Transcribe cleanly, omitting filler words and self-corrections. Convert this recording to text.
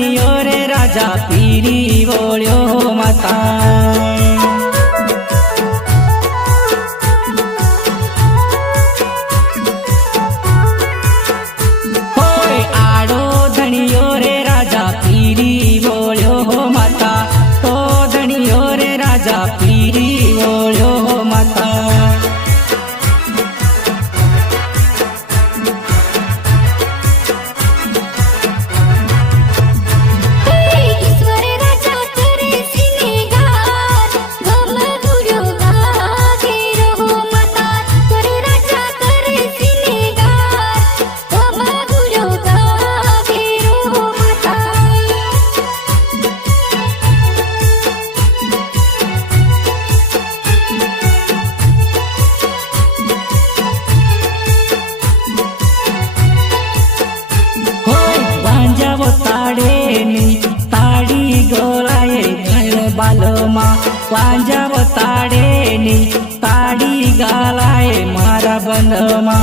धनियो रे राजा पीरी बोल्यो माता। होय आड़ो धनियो रे राजा पीरी बोल्यो माता। तो धनियो रे राजा पीरी बोल्यो माता। ताड़ी गोलाए बालोमा वांजाव ताड़े नी ताड़ी गालाए मारा बंधमा।